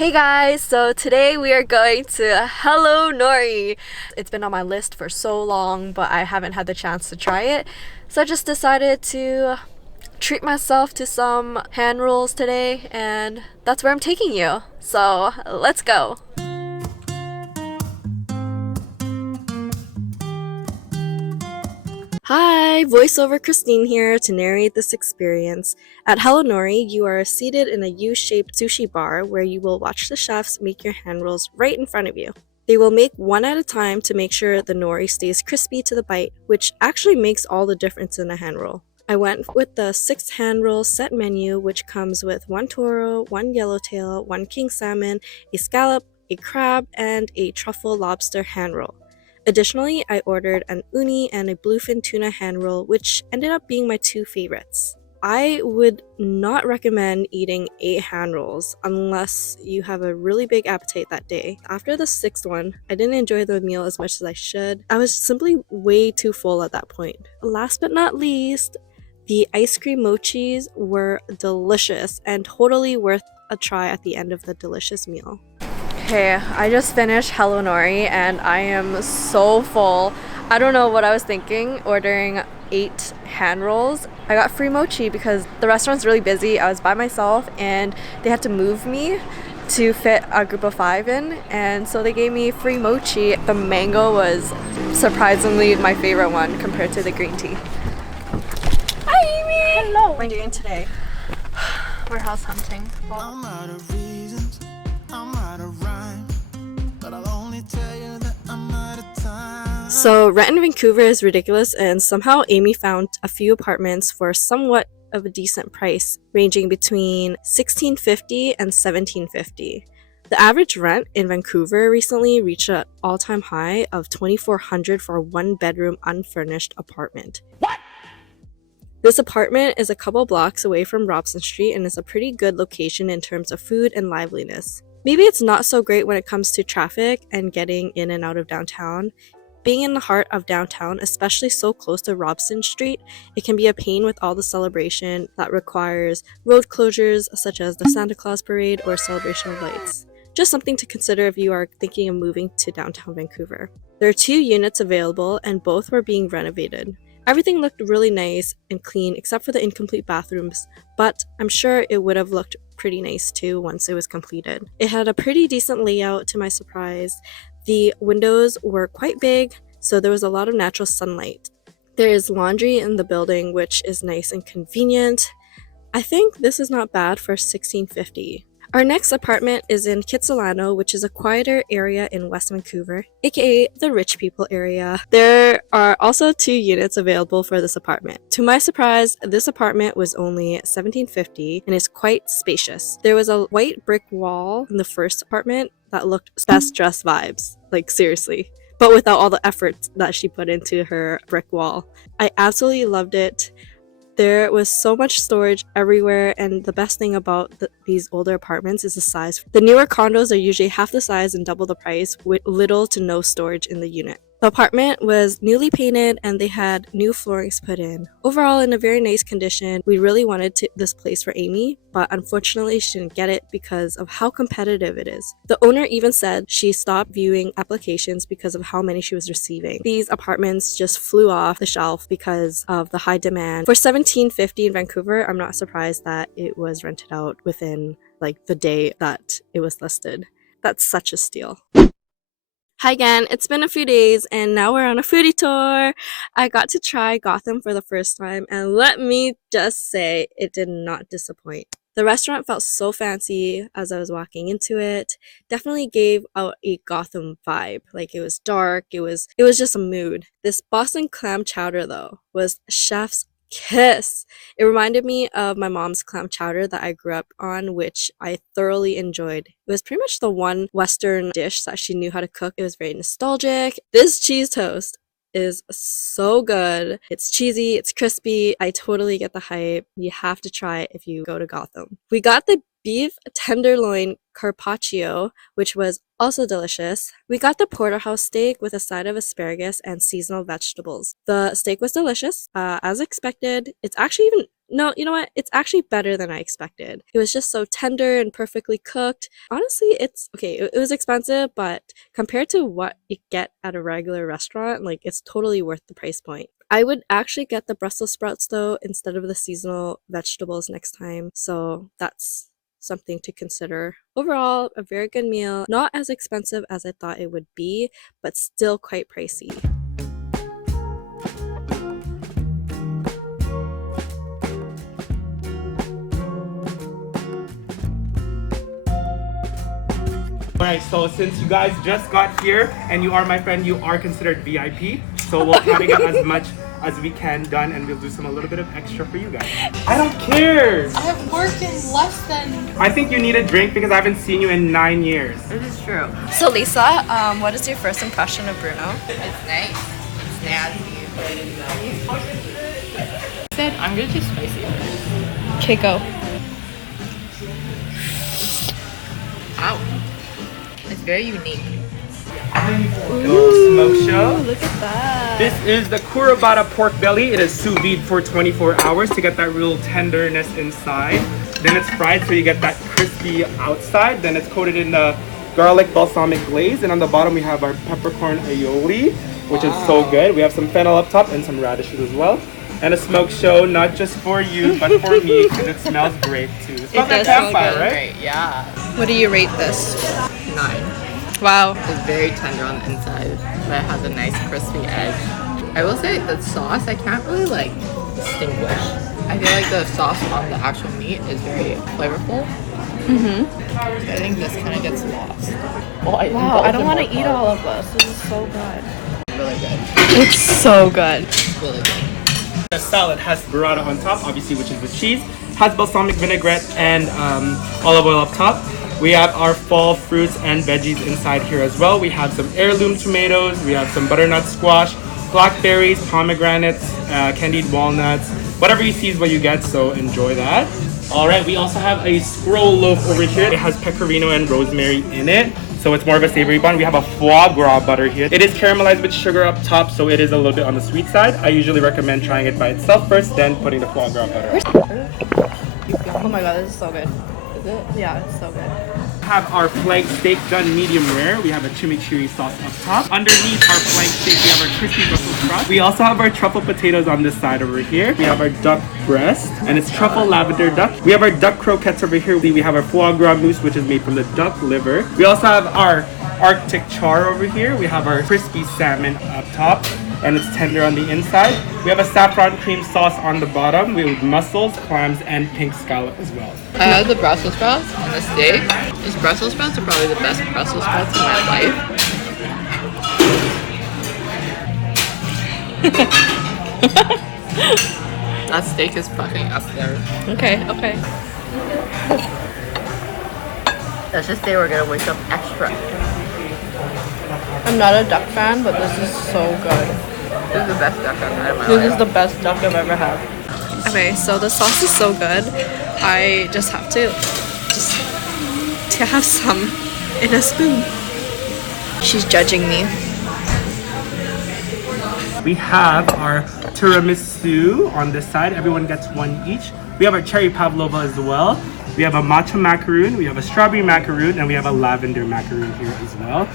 Hey guys, so today we are going to Hello Nori. It's been on my list for so long, but I haven't had the chance to try it. So I just decided to treat myself to some hand rolls today, and that's where I'm taking you. So let's go. Hi, voiceover Christine here to narrate this experience. At Hello Nori, you are seated in a U-shaped sushi bar where you will watch the chefs make your hand rolls right in front of you. They will make one at a time to make sure the nori stays crispy to the bite, which actually makes all the difference in a hand roll. I went with the 6 hand roll set menu, which comes with 1 toro, 1 yellowtail, 1 king salmon, a scallop, a crab, and a truffle lobster hand roll. Additionally, I ordered an uni and a bluefin tuna hand roll, which ended up being my 2 favorites. I would not recommend eating 8 hand rolls unless you have a really big appetite that day. After the 6th one, I didn't enjoy the meal as much as I should. I was simply way too full at that point. Last but not least, the ice cream mochis were delicious and totally worth a try at the end of the delicious meal. Okay, I just finished Hello Nori and I am so full. I don't know what I was thinking ordering 8 hand rolls. I got free mochi because the restaurant's really busy. I was by myself and they had to move me to fit a group of 5 in, and so they gave me free mochi. The mango was surprisingly my favorite one compared to the green tea. Hi Amy! Hello. What are you doing today? We're house hunting. I'm out of reasons, I'm out of rhyme, but I'll only tell you that I'm out of time. So rent in Vancouver is ridiculous, and somehow Amy found a few apartments for somewhat of a decent price, ranging between $16.50 and $17.50. The average rent in Vancouver recently reached an all-time high of $2,400 for a 1-bedroom unfurnished apartment. This apartment is a couple blocks away from Robson Street and is a pretty good location in terms of food and liveliness. Maybe it's not so great when it comes to traffic and getting in and out of downtown. Being in the heart of downtown, especially so close to Robson Street, it can be a pain with all the celebration that requires road closures such as the Santa Claus Parade or Celebration of Lights. Just something to consider if you are thinking of moving to downtown Vancouver. There are 2 units available and both were being renovated. Everything looked really nice and clean except for the incomplete bathrooms, but I'm sure it would have looked pretty nice too once it was completed. It had a pretty decent layout to my surprise. The windows were quite big, so there was a lot of natural sunlight. There is laundry in the building, which is nice and convenient. I think this is not bad for $16.50. Our next apartment is in Kitsilano, which is a quieter area in West Vancouver, aka the rich people area. There are also 2 units available for this apartment. To my surprise, this apartment was only $17.50 and is quite spacious. There was a white brick wall in the first apartment that looked best dressed vibes, like seriously, but without all the effort that she put into her brick wall. I absolutely loved it. There was so much storage everywhere, and the best thing about these older apartments is the size. The newer condos are usually half the size and double the price with little to no storage in the unit. The apartment was newly painted and they had new floorings put in. Overall, in a very nice condition. We really wanted this place for Amy, but unfortunately she didn't get it because of how competitive it is. The owner even said she stopped viewing applications because of how many she was receiving. These apartments just flew off the shelf because of the high demand. For $17.50 in Vancouver, I'm not surprised that it was rented out within like the day that it was listed. That's such a steal. Hi again, it's been a few days and now we're on a foodie tour. I got to try Gotham for the first time and let me just say it did not disappoint. The restaurant felt so fancy as I was walking into it. Definitely gave out a Gotham vibe. Like it was dark, it was just a mood. This Boston clam chowder though was chef's kiss. It reminded me of my mom's clam chowder that I grew up on, which I thoroughly enjoyed. It was pretty much the one Western dish that she knew how to cook. It was very nostalgic. This cheese toast is so good. It's cheesy, it's crispy. I totally get the hype. You have to try it if you go to Gotham. We got the beef tenderloin carpaccio, which was also delicious. We got the porterhouse steak with a side of asparagus and seasonal vegetables. The steak was delicious, as expected. It's actually even no, you know what? It's actually better than I expected. It was just so tender and perfectly cooked. Honestly, it's okay. It was expensive, but compared to what you get at a regular restaurant, like it's totally worth the price point. I would actually get the Brussels sprouts though instead of the seasonal vegetables next time. So that's something to consider. Overall, a very good meal. Not as expensive as I thought it would be, but still quite pricey. Alright, so since you guys just got here and you are my friend, you are considered VIP. So we'll try to get as much as we can done and we'll do a little bit of extra for you guys. I don't care! I have work in less than... I think you need a drink because I haven't seen you in 9 years. This is true. So Lisa, what is your first impression of Bruno? It's nice. It's nasty. Said I'm gonna do spicy. Okay, go. Ow. It's very unique. Little smoke show. Look at that. This is the Kurabata pork belly. It is sous vide for 24 hours to get that real tenderness inside. Then it's fried so you get that crispy outside. Then it's coated in the garlic balsamic glaze. And on the bottom we have our peppercorn aioli, which is so good. We have some fennel up top and some radishes as well. And a smoke show, not just for you, but for me, because it smells great too. It smells like campfire, right? Great, yeah. What do you rate this? 9. Wow. It's very tender on the inside, but it has a nice crispy edge. I will say the sauce, I can't really like distinguish. I feel like the sauce on the actual meat is very flavorful. I think this kind of gets lost. Well, Wow, I don't want to eat all of this. This is so good. Really good. It's so good. Really good. The salad has burrata on top, obviously, which is the cheese. Has balsamic vinaigrette and olive oil up top. We have our fall fruits and veggies inside here as well. We have some heirloom tomatoes. We have some butternut squash, blackberries, pomegranates, candied walnuts. Whatever you see is what you get, so enjoy that. All right, we also have a scroll loaf over here. It has pecorino and rosemary in it, so it's more of a savory bun. We have a foie gras butter here. It is caramelized with sugar up top, so it is a little bit on the sweet side. I usually recommend trying it by itself first, then putting the foie gras butter. Oh my god, this is so good. Is it? Yeah, it's so good. Have our flank steak done medium rare. We have a chimichurri sauce up top. Underneath our flank steak, we have our crispy Brussels sprouts. We also have our truffle potatoes on this side over here. We have our duck breast, and it's truffle lavender duck. We have our duck croquettes over here. We have our foie gras mousse, which is made from the duck liver. We also have our Arctic char over here. We have our crispy salmon up top, and it's tender on the inside. We have a saffron cream sauce on the bottom with mussels, clams, and pink scallop as well. I had the Brussels sprouts on the steak. These Brussels sprouts are probably the best Brussels sprouts in my life. That steak is fucking up there. Okay, okay. Let's just say we're gonna wake up extra. I'm not a duck fan, but this is so good. This is the best duck I've had in my This life. is the best duck I've ever had. Okay, so the sauce is so good. I just have to have some in a spoon. She's judging me. We have our tiramisu on this side. Everyone gets one each. We have our cherry pavlova as well. We have a matcha macaroon, we have a strawberry macaroon, and we have a lavender macaroon here as well.